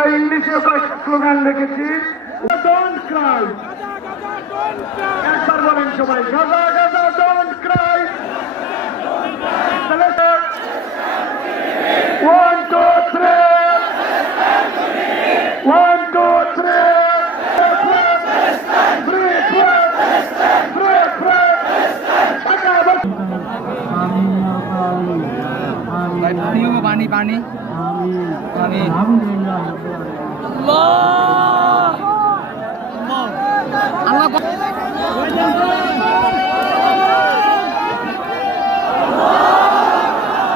আমরা ইংলিশে স্লোগান লিখেছি, ডোন্ট ক্রাই। একবার বলেন সবাই, Gaza Gaza don't cry. One two three, one two three. पानी पानी पानी अल्लाह